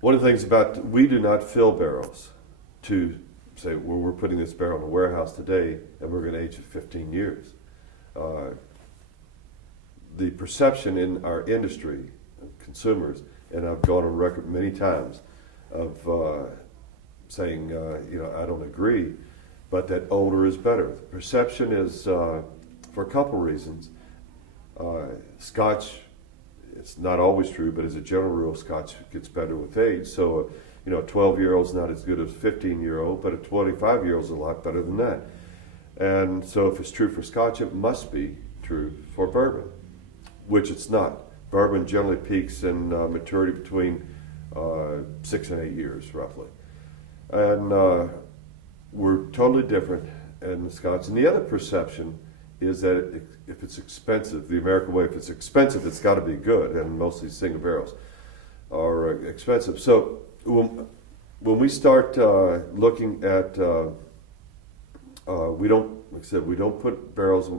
One of the things about, we do not fill barrels to say, well, we're putting this barrel in a warehouse today and we're going to age it 15 years. The perception in our industry, consumers, and I've gone on record many times of saying, I don't agree, but that older is better. The perception is, for a couple reasons, Scotch, it's not always true, but as a general rule, Scotch gets better with age. So, a 12-year-old is not as good as a 15-year-old, but a 25-year-old is a lot better than that. And so if it's true for Scotch, it must be true for bourbon, which it's not. Bourbon generally peaks in maturity between 6 and 8 years, roughly. And we're totally different in the Scotch. And the other perception is that if it's expensive, the American way, if it's expensive, it's got to be good. And most of these single barrels are expensive. So when we start looking at, we don't, like I said, we don't put barrels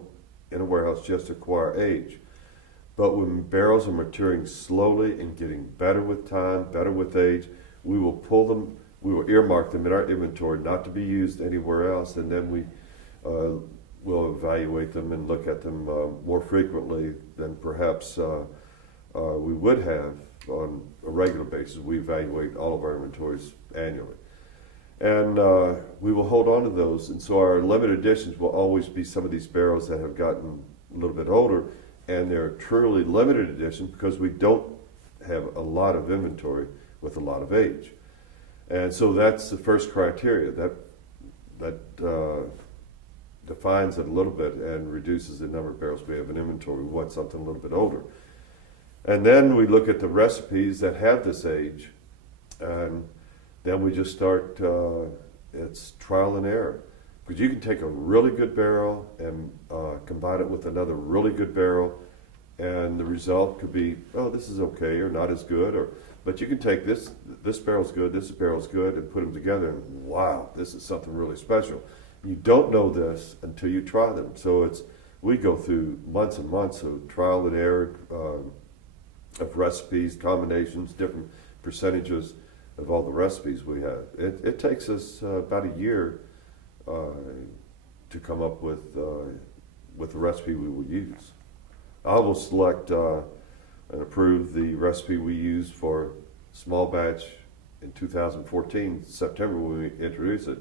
in a warehouse just to acquire age. But when barrels are maturing slowly and getting better with time, better with age, we will pull them, we will earmark them in our inventory not to be used anywhere else, and then we will evaluate them and look at them more frequently than perhaps we would have on a regular basis. We evaluate all of our inventories annually. And we will hold on to those, and so our limited editions will always be some of these barrels that have gotten a little bit older, and they're truly limited edition because we don't have a lot of inventory with a lot of age. And so that's the first criteria that defines it a little bit and reduces the number of barrels we have in inventory. We want something a little bit older. And then we look at the recipes that have this age, and then we just start, it's trial and error. Because you can take a really good barrel and combine it with another really good barrel, and the result could be, oh, this is okay, or not as good, but you can take this barrel's good, this barrel's good, and put them together, and wow, this is something really special. You don't know this until you try them. So we go through months and months of trial and error of recipes, combinations, different percentages of all the recipes we have. It takes us about a year to come up with the recipe we will use. I will select and approve the recipe we used for small batch in 2014, September, when we introduce it.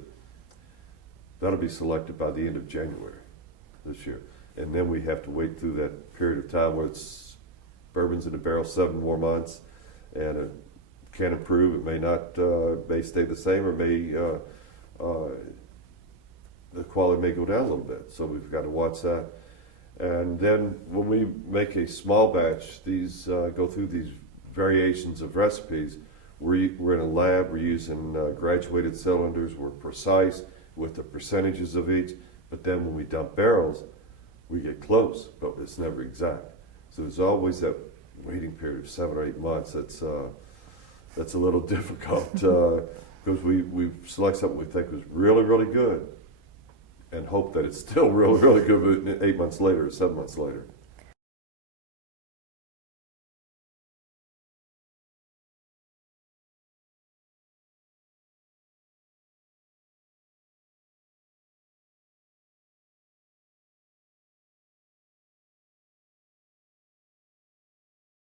That'll be selected by the end of January this year. And then we have to wait through that period of time where bourbon's in the barrel 7 more months, and it can improve. It may not, may stay the same, or the quality may go down a little bit. So we've got to watch that. And then when we make a small batch, these go through these variations of recipes. We're in a lab, we're using graduated cylinders, we're precise with the percentages of each, but then when we dump barrels, we get close, but it's never exact. So there's always that waiting period of 7 or 8 months that's a little difficult because we select something we think was really, really good and hope that it's still really, really good 8 months later or 7 months later.